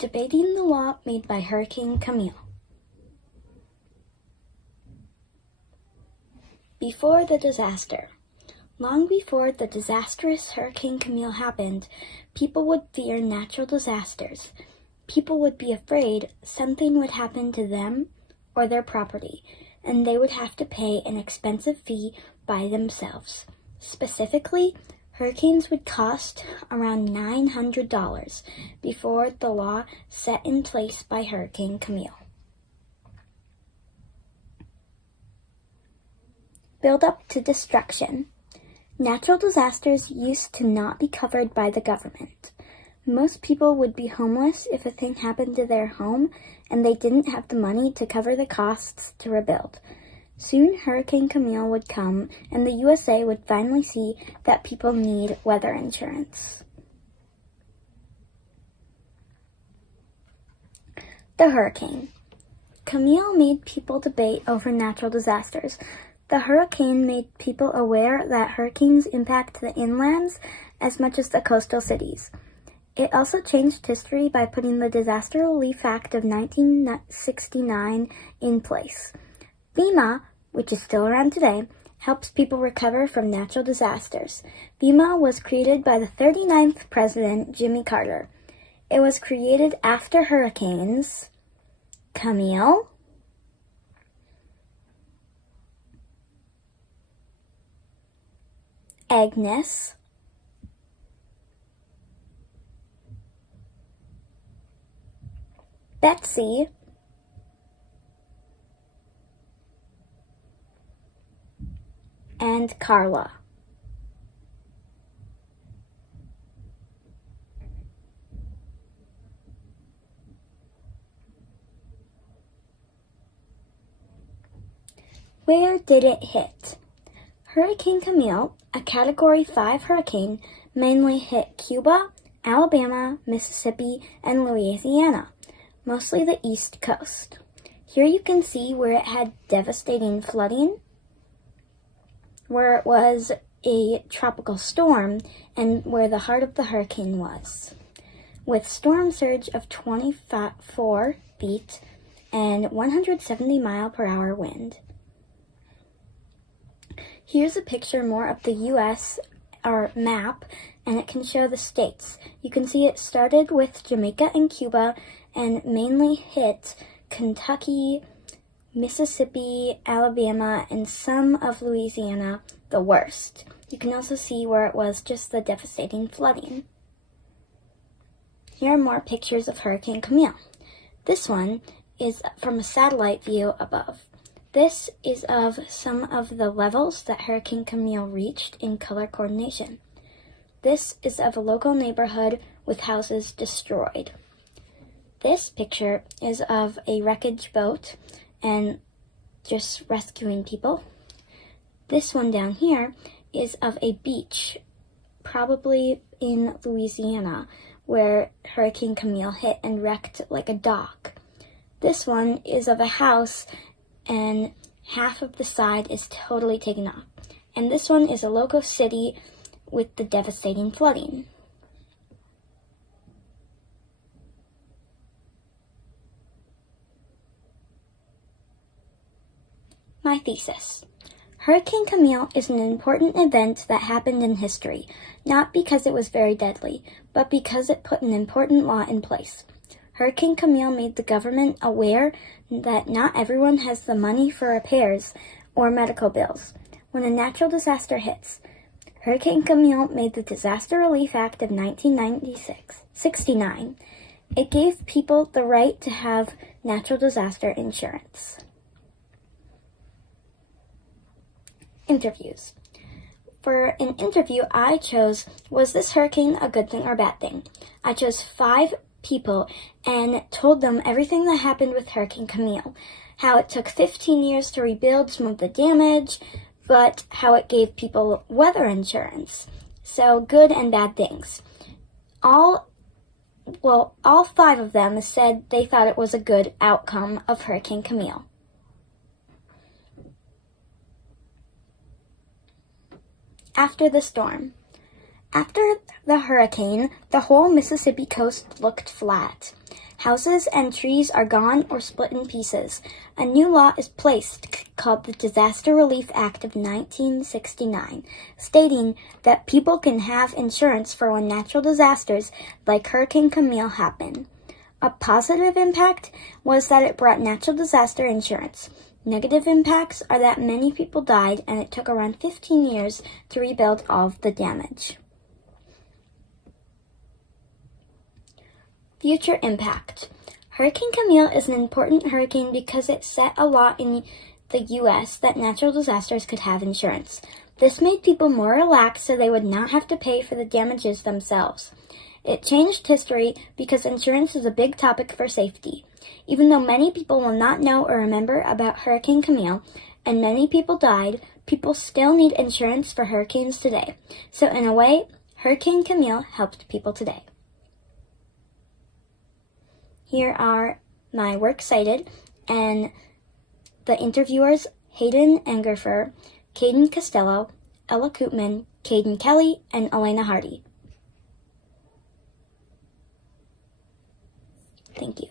Debating the law made by Hurricane Camille. Before the disaster. Long before the disastrous Hurricane Camille happened, people would fear natural disasters. People would be afraid something would happen to them or their property, and they would have to pay an expensive fee by themselves. Specifically, hurricanes would cost around $900 before the law set in place by Hurricane Camille. Build up to destruction. Natural disasters used to not be covered by the government. Most people would be homeless if a thing happened to their home and they didn't have the money to cover the costs to rebuild. Soon Hurricane Camille would come and the USA would finally see that people need weather insurance. The hurricane. Camille made people debate over natural disasters. The hurricane made people aware that hurricanes impact the inlands as much as the coastal cities. It also changed history by putting the Disaster Relief Act of 1969 in place. FEMA, which is still around today, helps people recover from natural disasters. FEMA was created by the 39th President, Jimmy Carter. It was created after hurricanes Camille, Agnes, Betsy, and Carla. Where did it hit? Hurricane Camille, a Category 5 hurricane, mainly hit Cuba, Alabama, Mississippi, and Louisiana, mostly the East Coast. Here you can see where it had devastating flooding, where it was a tropical storm, and where the heart of the hurricane was, with storm surge of 24 feet and 170 mile per hour wind. Here's a picture more of the U.S. map, and it can show the states. You can see it started with Jamaica and Cuba and mainly hit Kentucky, Mississippi, Alabama, and some of Louisiana the worst. You can also see where it was just the devastating flooding. Here are more pictures of Hurricane Camille. This one is from a satellite view above. This is of some of the levels that Hurricane Camille reached in color coordination. This is of a local neighborhood with houses destroyed. This picture is of a wreckage boat and just rescuing people. This one down here is of a beach, probably in Louisiana, where Hurricane Camille hit and wrecked like a dock. This one is of a house and half of the side is totally taken off. And this one is a local city with the devastating flooding. My thesis. Hurricane Camille is an important event that happened in history, not because it was very deadly, but because it put an important law in place. Hurricane Camille made the government aware that not everyone has the money for repairs or medical bills when a natural disaster hits. Hurricane Camille made the Disaster Relief Act of 1969. It gave people the right to have natural disaster insurance. Interviews. For an interview, I chose, was this hurricane a good thing or bad thing? I chose 5 people and told them everything that happened with Hurricane Camille, how it took 15 years to rebuild some of the damage, but how it gave people weather insurance. So good and bad things. All 5 of them said they thought it was a good outcome of Hurricane Camille. After the storm. After the hurricane, the whole Mississippi coast looked flat. Houses and trees are gone or split in pieces. A new law is placed called the Disaster Relief Act of 1969, stating that people can have insurance for when natural disasters like Hurricane Camille happen. A positive impact was that it brought natural disaster insurance. Negative impacts are that many people died and it took around 15 years to rebuild all of the damage. Future impact. Hurricane Camille is an important hurricane because it set a law in the U.S. that natural disasters could have insurance. This made people more relaxed so they would not have to pay for the damages themselves. It changed history because insurance is a big topic for safety. Even though many people will not know or remember about Hurricane Camille, and many people died, people still need insurance for hurricanes today. So in a way, Hurricane Camille helped people today. Here are my works cited, and the interviewers Hayden Angerfer, Caden Costello, Ella Koopman, Caden Kelly, and Elena Hardy. Thank you.